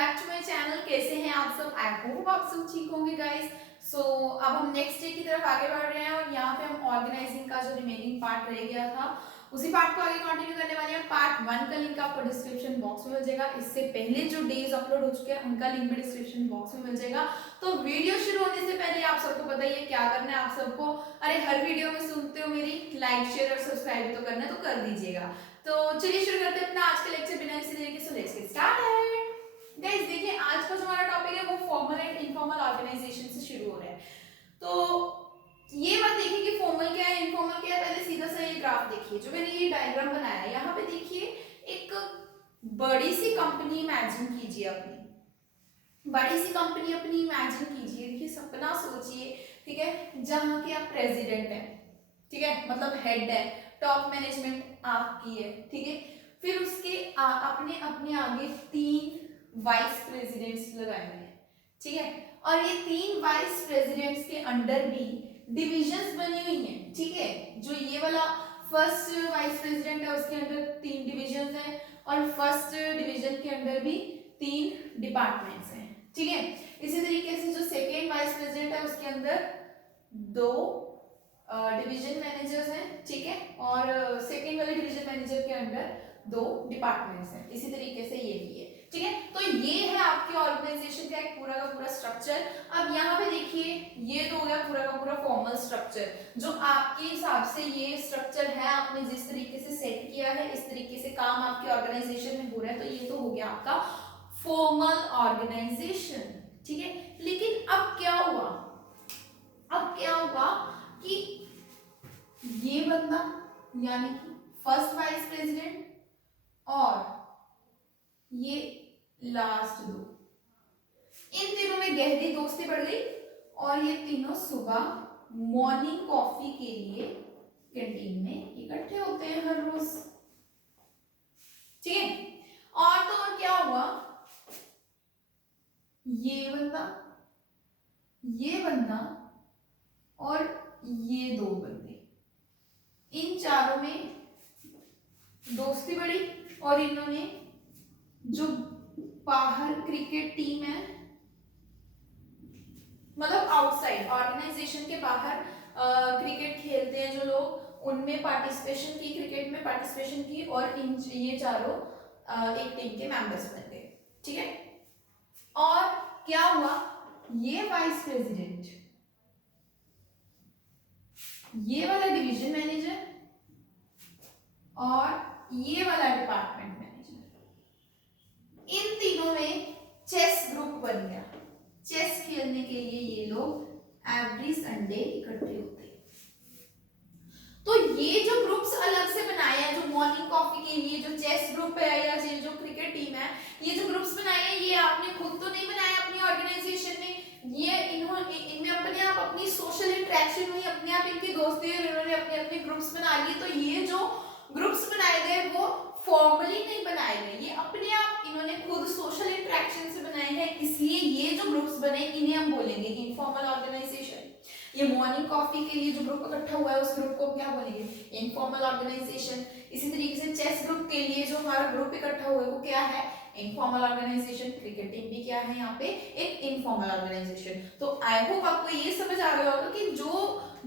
Back to my channel. कैसे हैं आप सब? आई होप आप सब ठीक होंगे गाइस। सो अब हम नेक्स्ट डे की तरफ आगे बढ़ रहे हैं और यहाँ पे हम ऑर्गेनाइजिंग का जो रिमेनिंग पार्ट रह गया था उसी पार्ट को आगे कंटिन्यू करने वाले हैं। पार्ट 1 का लिंक आपको डिस्क्रिप्शन बॉक्स में मिल जाएगा। इससे पहले जो डेज अपलोड हो चुके हैं उनका लिंक भी डिस्क्रिप्शन बॉक्स में मिल जाएगा। तो वीडियो शुरू होने से पहले आप सबको पता ही है क्या करना है आप सबको। अरे हर वीडियो में सुनते हो मेरी, लाइक शेयर और सब्सक्राइब तो करना है तो कर दीजिएगा। तो चलिए शुरू करते हैं अपना आज का लेक्चर बिना किसी देरी के। So let's get started. Guys देखिए आज का जो हमारा टॉपिक है वो फॉर्मल एंड इनफॉर्मल ऑर्गेनाइजेशन से शुरू हो रहा है। तो ये मत देखिए कि फॉर्मल क्या है इनफॉर्मल क्या है, पहले सीधा सा ये ग्राफ देखिए जो मैंने ये डायग्राम बनाया है। यहाँ पे देखिए एक बड़ी सी कंपनी इमेजिन कीजिए, अपनी बड़ी सी कंपनी अपनी इमेजिन कीजिए। देखिए सपना सोचिए, ठीक है, जहाँ के आप प्रेसिडेंट हैं, ठीक है, मतलब हेड है, टॉप मैनेजमेंट आपकी है, ठीक है। फिर उसके अपने अपने आगे 3 वाइस प्रेसिडेंट्स लगाए हुए हैं, ठीक है। और ये 3 वाइस प्रेसिडेंट्स के अंडर भी डिविजन्स बनी हुई हैं, ठीक है। जो ये वाला फर्स्ट वाइस प्रेसिडेंट है उसके अंडर 3 डिविजन्स हैं और फर्स्ट डिवीजन के अंडर भी 3 डिपार्टमेंट्स हैं, ठीक है। इसी तरीके से जो सेकेंड वाइस प्रेसिडेंट है उसके अंदर 2 डिवीजन मैनेजर्स हैं, ठीक है, और सेकेंड वाले डिवीजन मैनेजर के अंडर 2 डिपार्टमेंट्स हैं। इसी तरीके से ये भी है, ठीक है। तो ये है आपके ऑर्गेनाइजेशन का एक पूरा का पूरा स्ट्रक्चर। अब यहाँ पे देखिए ये तो हो गया पूरा का पूरा फॉर्मल स्ट्रक्चर, जो आपके हिसाब से ये स्ट्रक्चर है, आपने जिस तरीके से सेट किया है इस तरीके से काम आपके ऑर्गेनाइजेशन में हो रहा है। तो ये तो हो गया आपका फॉर्मल ऑर्गेनाइजेशन, ठीक है। लेकिन अब क्या हुआ, अब क्या हुआ कि ये बंदा यानी कि फर्स्ट वाइस प्रेसिडेंट और ये लास्ट 2, इन तीनों में गहरी दोस्ती बढ़ गई और ये तीनों सुबह मॉर्निंग कॉफी के लिए कैंटीन में इकट्ठे होते हैं हर रोज, ठीक है। और तो और क्या हुआ, ये बंदा और ये 2 बंदे, इन चारों में दोस्ती बढ़ी और इन्होंने जो बाहर क्रिकेट टीम है, मतलब आउटसाइड ऑर्गेनाइजेशन के बाहर क्रिकेट खेलते हैं जो लोग, उनमें पार्टिसिपेशन की, क्रिकेट में पार्टिसिपेशन की और इन ये चारों एक टीम के मेंबर्स बन गए, ठीक है। और क्या हुआ, ये वाइस प्रेसिडेंट, ये वाला डिवीजन मैनेजर और ये वाला डिपार्टमेंट मैनेजर, इन तीनों में चेस ग्रुप बन गया। चेस खेलने के लिए ये लोग एवरी संडे इकट्ठे होते हैं। तो ये जो ग्रुप्स अलग से बनाए हैं, जो मॉर्निंग कॉफी के लिए जो चेस ग्रुप है या ये जो क्रिकेट टीम है, ये जो ग्रुप्स बनाए हैं ये आपने खुद तो नहीं बनाए अपनी ऑर्गेनाइजेशन में, ये इनमें अपने आप अपनी सोशल इंटरेक्शन हुई, अपने आप इनकी दोस्ती हुई, इन्होंने अपने अपने ग्रुप्स बना लिए। तो ये जो ग्रुप्स बनाए गए वो फॉर्मली नहीं बनाए गए, ये अपने आप इन्होंने खुद सोशल इंटरेक्शन से बनाए हैं, इसलिए ये जो ग्रुप्स बने इन्हें हम बोलेंगे इनफॉर्मल ऑर्गेनाइजेशन। ये मॉर्निंग कॉफी के लिए जो ग्रुप इकट्ठा हुआ है उस ग्रुप को क्या बोलेंगे, इनफॉर्मल ऑर्गेनाइजेशन। इसी तरीके से चेस ग्रुप के लिए जो हमारा ग्रुप इकट्ठा हुआ है वो क्या है, इनफॉर्मल ऑर्गेनाइजेशन। क्रिकेट टीम भी क्या है यहाँ पे, एक इनफॉर्मल ऑर्गेनाइजेशन। तो आई होप आपको ये समझ आ गया होगा कि जो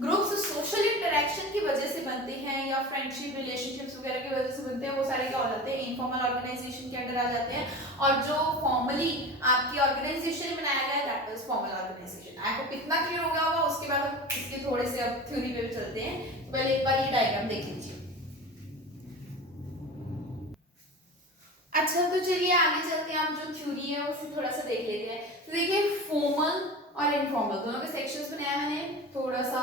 ग्रुप्स सोशल इंटरेक्शन की वजह से बनते हैं या फ्रेंडशिप रिलेशनशिप्स वगैरह की वजह से बनते हैं वो सारे क्या हो जाते हैं, इनफॉर्मल ऑर्गेनाइजेशन के अंडर आ जाते हैं। और जो फॉर्मली आपकी ऑर्गेनाइजेशन बनाया गया है that is formal organisation. I hope इतना क्लियर हो गया होगा। उसके बाद हम इसके थोड़े से अब थ्योरी पे भी चलते हैं। तो पहले एक बार ये डायग्राम देख लीजिए। अच्छा तो चलिए आगे चलते हैं, आप जो थ्योरी है उसे थोड़ा सा देख लेते हैं। तो देखिए फॉर्मल और इनफॉर्मल दोनों के सेक्शंस बनाया मैंने, थोड़ा सा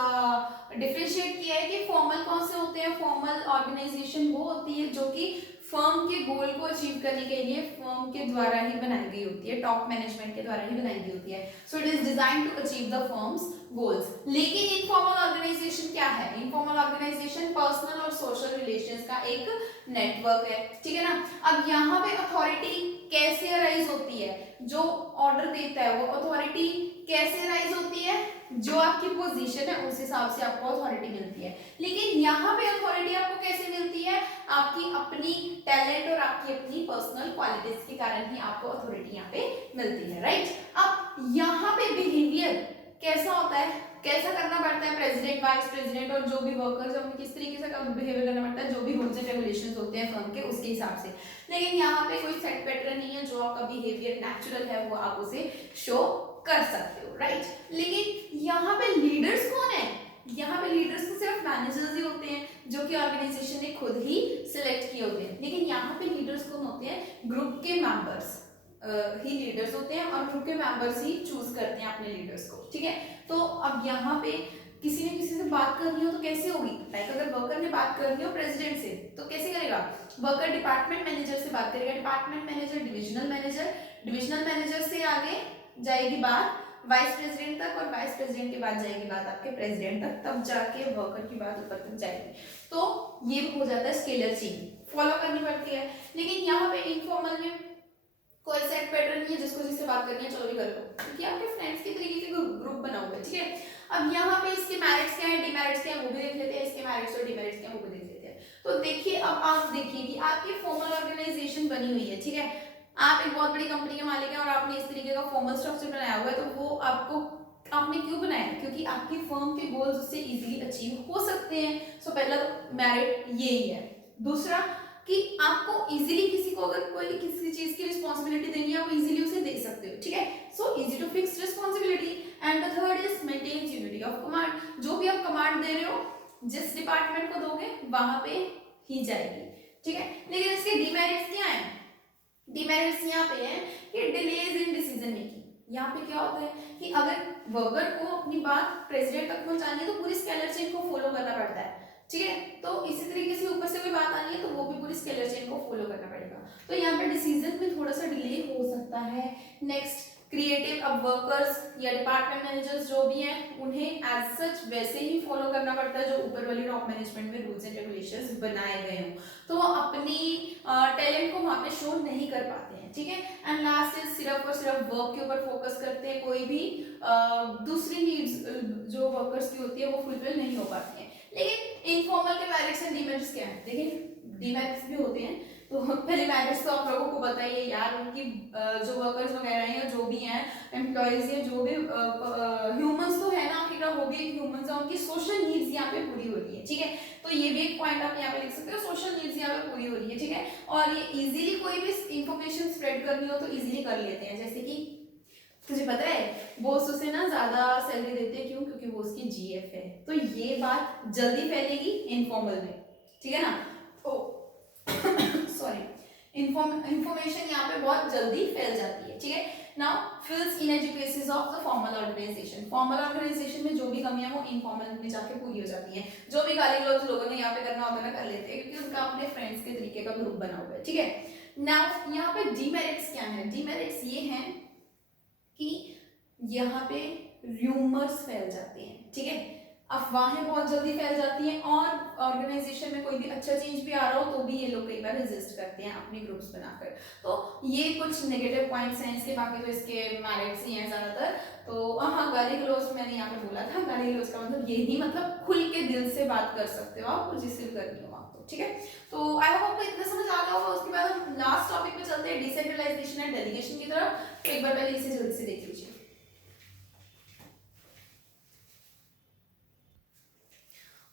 डिफरेंशिएट किया है कि फॉर्मल कौन से होते हैं। फॉर्मल ऑर्गेनाइजेशन वो होती है जो कि फर्म के गोल को अचीव करने के लिए फर्म के द्वारा ही बनाई गई होती है, टॉप मैनेजमेंट के द्वारा ही बनाई गई होती है। So it is design to achieve the firms goals. लेकिन इनफॉर्मल ऑर्गेनाइजेशन क्या है? इनफॉर्मल ऑर्गेनाइजेशन पर्सनल और सोशल रिलेशंस का एक नेटवर्क है, ठीक है ना। अब यहाँ पे अथॉरिटी कैसे अराइज होती है? जो ऑर्डर देता है वो अथॉरिटी कैसे अराइज होती है? जो आपकी पोजीशन है उस हिसाब से आपको अथॉरिटी मिलती है। लेकिन यहाँ पे अथॉरिटी आपको कैसे मिलती है? आपकी अपनी टैलेंट और आपकी अपनी पर्सनल क्वालिटीज के कारण ही आपको अथॉरिटी यहाँ पे मिलती है, राइट। अब यहाँ पे बिहेवियर कैसा होता है, कैसा करना पड़ता है प्रेसिडेंट, वाइस प्रेसिडेंट और जो भी वर्कर्स हैं उन्हें किस तरीके से बिहेवियर करना पड़ता है, जो भी रूल्स एंड रेगुलेशंस होते हैं फर्म के उसके हिसाब से। लेकिन यहाँ पे कोई सेट पैटर्न नहीं है, जो आपका बिहेवियर नेचुरल है वो आप उसे शो कर सकते हो, राइट। लेकिन यहाँ पे लीडर्स कौन है? यहाँ पे लीडर्स तो सिर्फ मैनेजर्स ही होते हैं जो कि ऑर्गेनाइजेशन ने खुद ही सिलेक्ट किए होते हैं। लेकिन यहाँ पे लीडर्स कौन होते हैं? ग्रुप के मेंबर्स ही लीडर्स होते हैं और ग्रुप के मेंबर्स ही चूज करते हैं अपने लीडर्स को, ठीक है। तो अब यहाँ पे किसी ने किसी से बात करनी हो तो कैसे होगी? लाइक अगर वर्कर ने बात करनी हो प्रेसिडेंट से तो कैसे करेगा? वर्कर डिपार्टमेंट मैनेजर से बात करेगा, डिपार्टमेंट मैनेजर डिविजनल मैनेजर से आगे जाएगी बात वाइस प्रेसिडेंट तक और वाइस प्रेसिडेंट के बाद जाएगी बात आपके प्रेसिडेंट तक, तब जाके वर्कर की बात ऊपर तक जाएगी। तो ये हो जाता है स्केलर चेन, फॉलो करनी पड़ती है। लेकिन यहाँ पे इनफॉर्मल में कोई सेट पैटर्न नहीं है, जिसको जिससे बात करनी है चलो भी कर लो, क्योंकि आपके फ्रेंड्स के तरीके से ग्रुप बना हुआ है, ठीक है। अब यहाँ पे इसके मेरिट्स क्या है, डिमेरिट्स क्या है वो भी देख लेते हैं, इसके मेरिट्स और डिमेरिट्स क्या है वो भी देख लेते हैं। तो देखिए अब आप देखिए कि आपकी फॉर्मल ऑर्गेनाइजेशन बनी हुई है, ठीक है। आप एक बहुत बड़ी कंपनी के मालिक हैं और आपने इस तरीके का फॉर्मल स्ट्रक्चर बनाया हुआ है, तो वो आपने क्यों बनाया? क्योंकि आपकी फर्म के गोल्स उससे इजीली अचीव हो सकते हैं। सो पहला तो मेरिट यही है। दूसरा कि आपको इजीली किसी को अगर कोई किसी चीज की रिस्पांसिबिलिटी देनी है आप इजीली उसे दे सकते हो, ठीक है। So easy to fix responsibility. And the third is maintain unity of command. जो भी आप कमांड दे रहे हो जिस डिपार्टमेंट को दोगे वहां पे ही जाएगी, ठीक है। लेकिन इसके डिमेरिट्स क्या है? डिमेरिट्स यहाँ पे है कि डिलेज इन डिसीजन मेकिंग। यहाँ पे क्या होता है कि अगर वर्कर को अपनी बात प्रेसिडेंट तक पहुंचानी है तो पूरी स्केलर चेन को फॉलो करना पड़ता है, ठीक है। तो इसी तरीके से ऊपर से कोई बात आनी है तो वो भी पूरी स्केलर चेन को फॉलो करना पड़ेगा। तो यहाँ पे डिसीजन में थोड़ा सा डिले हो सकता है। नेक्स्ट क्रिएटिव, अब वर्कर्स या डिपार्टमेंट मैनेजर्स जो भी हैं उन्हें एज सच वैसे ही फॉलो करना पड़ता है जो ऊपर वाली टॉप मैनेजमेंट में रूल्स एंड रेगुलेशंस बनाए गए हों, तो वो अपनी टैलेंट को वहाँ पे शो नहीं कर पाते हैं, ठीक है। एंड लास्ट इज सिर्फ और सिर्फ वर्क के ऊपर फोकस करते हैं, कोई भी दूसरी नीड्स जो वर्कर्स की होती है वो फुलफिल नहीं हो पाती हैं। लेकिन इनफॉर्मल के मेरिट्स एंड डिमेरिट्स क्या है? देखिए डिमेरिट्स भी होते हैं, तो पहले मेरिट्स तो आप लोगों को बताइए यार, उनकी जो वर्कर्स वगैरह हैं या जो भी हैं एम्प्लॉयज या जो भी ह्यूमंस तो है ना, आखिरकार वो भी एक ह्यूमंस है, उनकी सोशल नीड्स यहाँ पे पूरी हो रही है, ठीक है। तो ये भी एक पॉइंट आप यहाँ पे लिख सकते हो, सोशल नीड्स यहाँ पे पूरी हो रही है, ठीक है। और ये इजीली कोई भी इंफॉर्मेशन स्प्रेड करनी हो तो इजीली कर लेते हैं। जैसे कि तुझे पता है बॉस उसे ना ज्यादा सैलरी देते हैं, क्यों? क्योंकि वो उसकी जीएफ है। तो ये बात जल्दी फैलेगी इनफॉर्मल में, ठीक है ना। ओ सॉरी, इंफॉर्मेशन यहाँ पे बहुत जल्दी फैल जाती है, ठीक है। Now fills inadequacies of the formal organisation. Formal organisation में जो भी कमियां वो इनफॉर्मल में जाके पूरी हो जाती हैं। जो भी गाली गलौज लोगों ने यहाँ पे करना होता है ना कर लेते हैं, क्योंकि उनका अपने फ्रेंड्स के तरीके का ग्रुप बना हुआ है, ठीक है। नाउ यहाँ पे डीमेरिट्स क्या है? डीमेरिट्स ये हैं कि यहाँ पे र्यूमर्स फैल जाते हैं, ठीक है। अफवाहें बहुत जल्दी फैल जाती हैं और ऑर्गेनाइजेशन में कोई भी अच्छा चेंज भी आ रहा हो तो भी ये लोग कई बार रेजिस्ट करते हैं अपने ग्रुप्स बनाकर। तो ये कुछ नेगेटिव पॉइंट्स हैं इसके, बाकी तो इसके मेरिट्स ही हैं ज्यादातर। तो हाँ, गाली गलौज मैंने यहाँ पे बोला था, गाली गलौज का मतलब ये नहीं, मतलब खुल के दिल से बात कर सकते हो आप, जिससे भी करनी हो आपको, ठीक है। तो आई होप आपको इतना समझ आ गया होगा। उसके बाद हम लास्ट टॉपिक पे चलते हैं, डिसेंट्रलाइजेशन एंड डेलीगेशन की तरफ। तो एक बार पहले इसे जल्दी से देख लीजिए।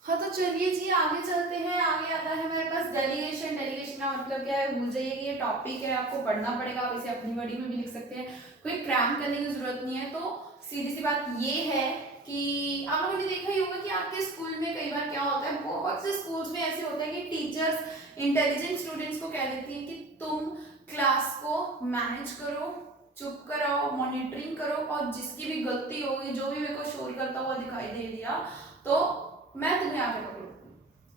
हाँ तो चलिए जी आगे चलते हैं। आगे आता है हमारे पास डेलीगेशन। डेलीगेशन का मतलब क्या है भूल जाइए कि ये टॉपिक है, आपको पढ़ना पड़ेगा। आप इसे अपनी वर्डिंग में भी लिख सकते हैं, कोई क्रैम करने की जरूरत नहीं है। तो सीधी सी बात ये है कि आप लोगों ने देखा ही होगा कि आपके स्कूल में कई बार क्या होता है, बहुत से स्कूल्स में ऐसे होता है कि टीचर्स इंटेलिजेंट स्टूडेंट्स को कह देती है कि तुम क्लास को मैनेज करो, चुप कराओ, मॉनिटरिंग करो, और जिसकी भी गलती होगी, जो भी मेरे को शोर करता हुआ दिखाई दे दिया तो मैं तुम्हें आगे पकड़ूंगी,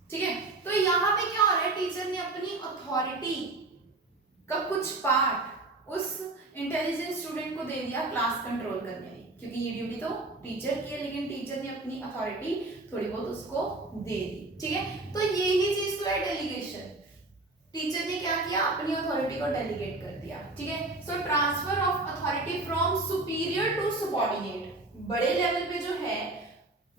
ठीक है। तो यहाँ पे क्या हो रहा है, टीचर ने अपनी अथॉरिटी का कुछ पार्ट उस इंटेलिजेंट स्टूडेंट को दे दिया क्लास कंट्रोल करने में, क्योंकि ये ड्यूटी तो टीचर की है, लेकिन टीचर ने अपनी अथॉरिटी थोड़ी बहुत उसको दे दी, ठीक है। तो यही चीज तो है डेलीगेशन। टीचर ने क्या किया, अपनी अथॉरिटी को डेलीगेट कर दिया, ठीक है। So transfer of authority from superior to subordinate, बड़े लेवल पे जो है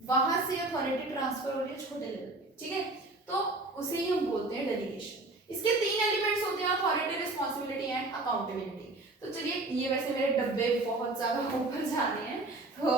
वहां से अथॉरिटी ट्रांसफर हो रही है छोटे लेवल पे, ठीक है। तो उसे ही हम बोलते हैं डेलीगेशन। इसके 3 एलिमेंट्स होते हैं, अथॉरिटी, रिस्पांसिबिलिटी एंड अकाउंटेबिलिटी। तो चलिए, ये वैसे मेरे डब्बे बहुत ज्यादा ऊपर जा रहे हैं, तो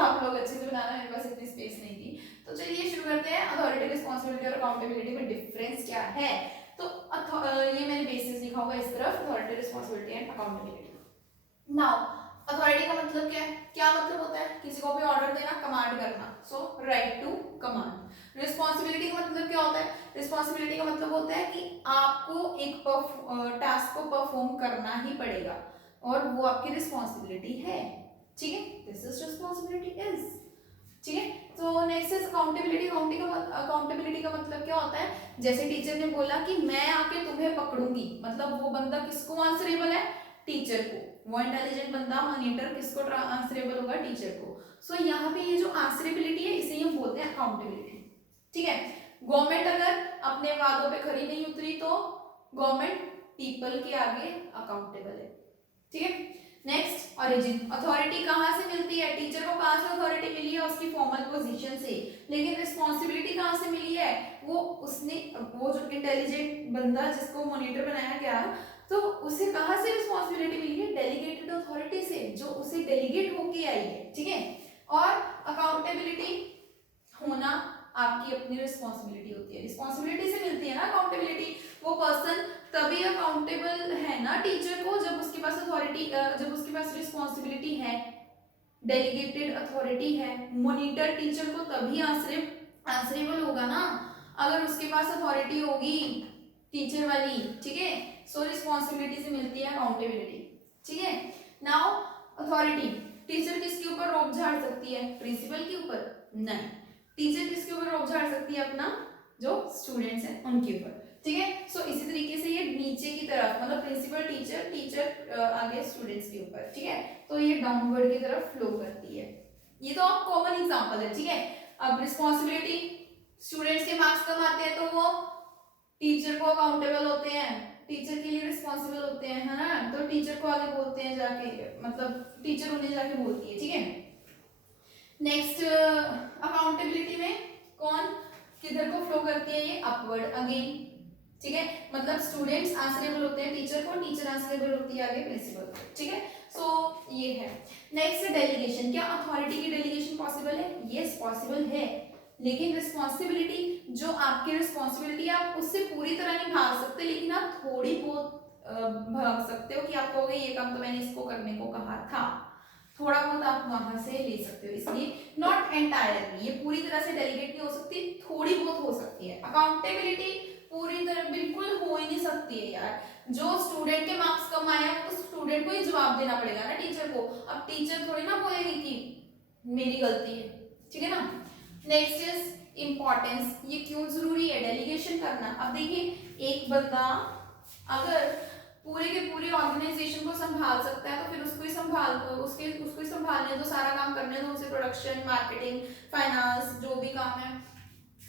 आप लोग अच्छे से बनाना, मेरे पास इतनी स्पेस नहीं थी। तो चलिए शुरू करते हैं। अथॉरिटी, रिस्पांसिबिलिटी और अकाउंटेबिलिटी में डिफरेंस क्या है। तो ये मैंने बेसिस लिखा हुआ इस तरफ, authority, responsibility and accountability. Now authority का मतलब क्या है, क्या मतलब होता है, किसी को भी ऑर्डर देना, कमांड करना, सो राइट टू कमांड। रिस्पांसिबिलिटी का मतलब क्या होता है, रिस्पांसिबिलिटी का मतलब होता है कि आपको एक टास्क को परफॉर्म करना ही पड़ेगा और वो आपकी रिस्पांसिबिलिटी है, ठीक है। दिस इज रिस्पांसिबिलिटी इज, ठीक है। तो नेक्स्ट इज अकाउंटेबिलिटी। अकाउंटेबिलिटी का मतलब क्या होता है, जैसे टीचर ने बोला कि मैं आके तुम्हें पकड़ूंगी, मतलब वो बंदा किसको आंसरेबल है, टीचर को। वो इंटेलिजेंट बंदा, मॉनिटर, किसको आंसरेबल होगा, टीचर को। सो यहाँ पे ये जो आंसरेबिलिटी है इसे हम बोलते हैं अकाउंटेबिलिटी, ठीक है। गवर्नमेंट अगर अपने वादों पे खरी नहीं उतरी तो गवर्नमेंट पीपल के आगे अकाउंटेबल है, ठीक है। नेक्स्ट ओरिजिन, अथॉरिटी कहां से मिलती है, टीचर को कहां से अथॉरिटी मिली है, उसकी फॉर्मल पोजीशन से। लेकिन रिस्पांसिबिलिटी कहां से मिली है, वो जो इंटेलिजेंट बंदा जिसको मॉनिटर बनाया गया, तो उसे कहां से रिस्पांसिबिलिटी मिली है, डेलीगेटेड अथॉरिटी से, जो उसे डेलीगेट होके आई है, ठीक है। और अकाउंटेबिलिटी होना आपकी अपनी रिस्पांसिबिलिटी होती है, रिस्पांसिबिलिटी से मिलती है ना अकाउंटेबिलिटी। वो पर्सन तभी अकाउंटेबल है ना टीचर को, जब उसके पास अथॉरिटी, जब उसके पास रिस्पांसिबिलिटी है, डेलीगेटेड अथॉरिटी है। मॉनिटर टीचर को तभी आंसरेबल होगा ना अगर उसके पास अथॉरिटी होगी टीचर वाली, ठीक है। सो रिस्पांसिबिलिटी से मिलती है अकाउंटेबिलिटी, ठीक है। नाउ अथॉरिटी, टीचर किसके ऊपर रोब झाड़ सकती है, प्रिंसिपल के ऊपर नहीं। टीचर किसके ऊपर रोब झाड़ सकती है, अपना जो स्टूडेंट्स हैं उनके ऊपर, ठीक है। सो इसी तरीके से ये नीचे की तरफ, मतलब प्रिंसिपल टीचर, टीचर आगे स्टूडेंट्स के ऊपर, ठीक है। तो ये डाउनवर्ड की तरफ फ्लो करती है। ये तो आप कॉमन एग्जांपल है, ठीक है। अब रिस्पांसिबिलिटी, स्टूडेंट्स के मार्क्स कम आते हैं तो वो टीचर को अकाउंटेबल होते हैं, टीचर के लिए रिस्पांसिबल होते हैं, है ना। तो टीचर को आगे बोलते हैं जाके, मतलब टीचर उन्हें जाके बोलती है, ठीक है। नेक्स्ट अकाउंटेबिलिटी में कौन किधर को फ्लो करती है, ये अपवर्ड अगेन, ठीक है। मतलब स्टूडेंट्स आंसरेबल होते हैं टीचर को, टीचर आंसरेबल होती है आगे प्रिंसिपल को, ठीक है। सो ये है। नेक्स्ट डेलीगेशन, क्या अथॉरिटी की डेलीगेशन पॉसिबल है, यस पॉसिबल है। लेकिन रिस्पांसिबिलिटी, जो आपकी रिस्पांसिबिलिटी आप उससे पूरी तरह नहीं भाग सकते, लेकिन आप थोड़ी बहुत भाग सकते हो कि आप कहोगे ये काम तो मैंने इसको करने को कहा था, थोड़ा बहुत आप वहां से ले सकते हो। इसलिए नॉट एंटायरली, ये पूरी तरह से डेलीगेट नहीं हो सकती, थोड़ी बहुत हो सकती है। अकाउंटेबिलिटी पूरी तरह बिल्कुल हो ही नहीं सकती है यार। जो स्टूडेंट के मार्क्स कम आए हैं तो स्टूडेंट को ही जवाब देना पड़ेगा ना टीचर को। अब टीचर थोड़ी ना बोलेगी कि मेरी गलती है, ठीक है ना। नेक्स्ट इज इंपॉर्टेंस, ये क्यों जरूरी है डेलीगेशन करना। अब देखिए, एक बंदा अगर पूरे के पूरे ऑर्गेनाइजेशन को संभाल सकता है तो फिर उसको ही संभालने दो, सारा काम करने दो उसे, प्रोडक्शन, मार्केटिंग, फाइनेंस, जो भी काम है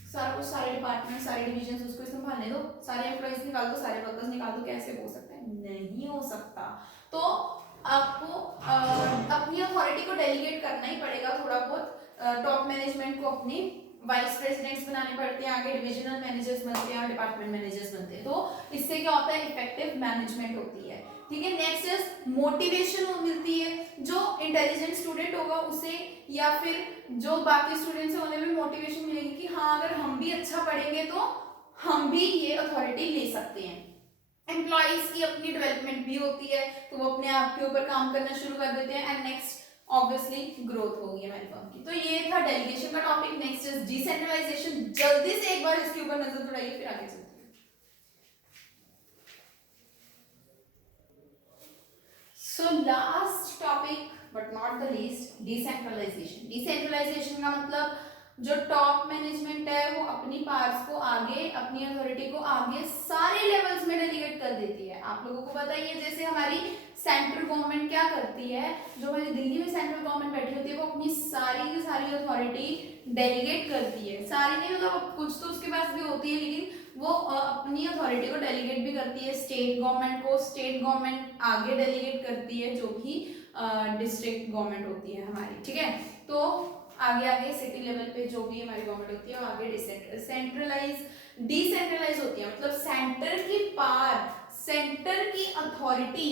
सारा कुछ, सारे डिपार्टमेंट, सारे डिविजन उसको ही संभालने दो, सारे एम्प्लॉइज निकाल दो, सारे वर्कर्स निकाल दो। कैसे हो सकता है, नहीं हो सकता। तो आपको अपनी अथॉरिटी को डेलीगेट करना ही पड़ेगा थोड़ा बहुत। टॉप मैनेजमेंट को अपनी वाइस प्रेसिडेंट्स बनाने पड़ते हैं, आगे डिविजनल मैनेजर्स बनते हैं, डिपार्टमेंट मैनेजर्स बनते हैं। तो इससे क्या होता है, इफेक्टिव मैनेजमेंट होती है, ठीक है। नेक्स्ट इज मोटिवेशन मिलती है, जो इंटेलिजेंट स्टूडेंट होगा उसे, या फिर जो बाकी स्टूडेंट्स हैं उन्हें भी मोटिवेशन मिलेगी कि हाँ अगर हम भी अच्छा पढ़ेंगे तो हम भी ये अथॉरिटी ले सकते हैं। एम्प्लॉइज की अपनी डेवलपमेंट भी होती है, तो वो अपने आप के ऊपर काम करना शुरू कर देते हैं। एंड नेक्स्ट ऑब्वियसली ग्रोथ होगी हमारी फर्म की। तो ये था डेलीगेशन का टॉपिक। Next is decentralisation. जल्दी से एक बार इसके ऊपर नजर दौड़ाइए, फिर आगे चलते हैं। So last topic but not the least, decentralisation. Decentralisation का मतलब जो टॉप मैनेजमेंट है वो अपनी पावर्स को आगे, अपनी अथॉरिटी को आगे सारे लेवल्स में डेलीगेट कर देती है। आप लोगों को पता ही है जैसे हमारी सेंट्रल गवर्नमेंट क्या करती है, जो हमारी दिल्ली में सेंट्रल गवर्नमेंट बैठी होती है वो अपनी सारी की सारी अथॉरिटी डेलीगेट करती है। सारी नहीं मतलब कुछ तो उसके पास भी होती है, लेकिन वो अपनी अथॉरिटी को डेलीगेट भी करती है स्टेट गवर्नमेंट को, स्टेट गवर्नमेंट आगे डेलीगेट करती है जो कि डिस्ट्रिक्ट गवर्नमेंट होती है हमारी, ठीक है। तो आगे आगे सिटी लेवल पे जो भी हमारी गवर्नमेंट होती है वो आगे सेंट्रलाइज डिसेंट्रलाइज होती है, मतलब सेंटर की पावर, सेंटर की अथॉरिटी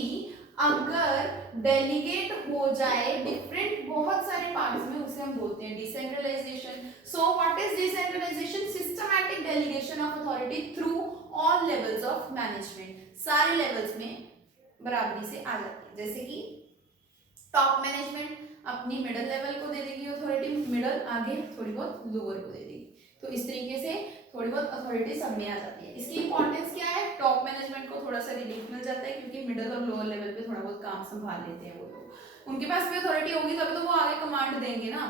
अगर डेलीगेट हो जाए डिफरेंट बहुत सारे पार्ट्स में, उसे हम बोलते हैं decentralisation. So what is decentralisation? Systematic delegation of authority through all levels of management, सारे लेवल्स में बराबरी से आ जाती है। जैसे कि टॉप मैनेजमेंट अपनी मिडिल लेवल को दे देगी अथॉरिटी, मिडिल आगे थोड़ी बहुत लोअर को दे देगी, तो इस तरीके से थोड़ी बहुत अथॉरिटी सब में आ जाती है। इसकी इंपॉर्टेंस क्या है? टॉप मैनेजमेंट को थोड़ा सा रिलीफ मिल जाता है क्योंकि मिडिल और लोअर लेवल पे थोड़ा बहुत काम संभाल लेते हैं वो लोग, उनके पास भी अथॉरिटी होगी तभी तो वो आगे कमांड देंगे ना,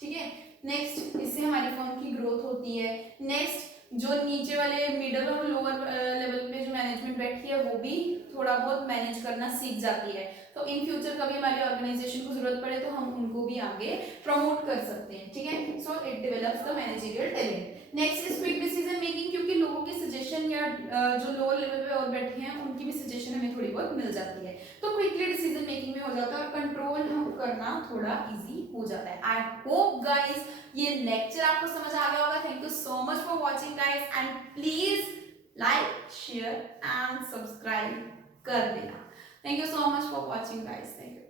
ठीक है। नेक्स्ट, इससे हमारी फर्म की ग्रोथ होती है। नेक्स्ट, जो नीचे वाले मिडिल और लोअर लेवल पे जो मैनेजमेंट बैठी है वो भी थोड़ा बहुत मैनेज करना सीख जाती है, तो इन फ्यूचर कभी हमारी ऑर्गेनाइजेशन को जरूरत पड़े तो हम उनको भी आगे प्रमोट कर सकते हैं, ठीक है। So it develops the managerial talent. Next is quick decision making, क्योंकि लोगों की सजेशन या जो लोअर लेवल पे और बैठे हैं उनकी भी सजेशन हमें थोड़ी बहुत मिल जाती है, तो क्विकली डिसीजन मेकिंग में हो जाता है और कंट्रोल हम करना थोड़ा इजी हो जाता है। आई होप गाइस ये लेक्चर आपको समझ आ गया होगा। Thank you so much for watching guys, and please like, share and subscribe कर देना। Thank you so much for watching guys. Thank you.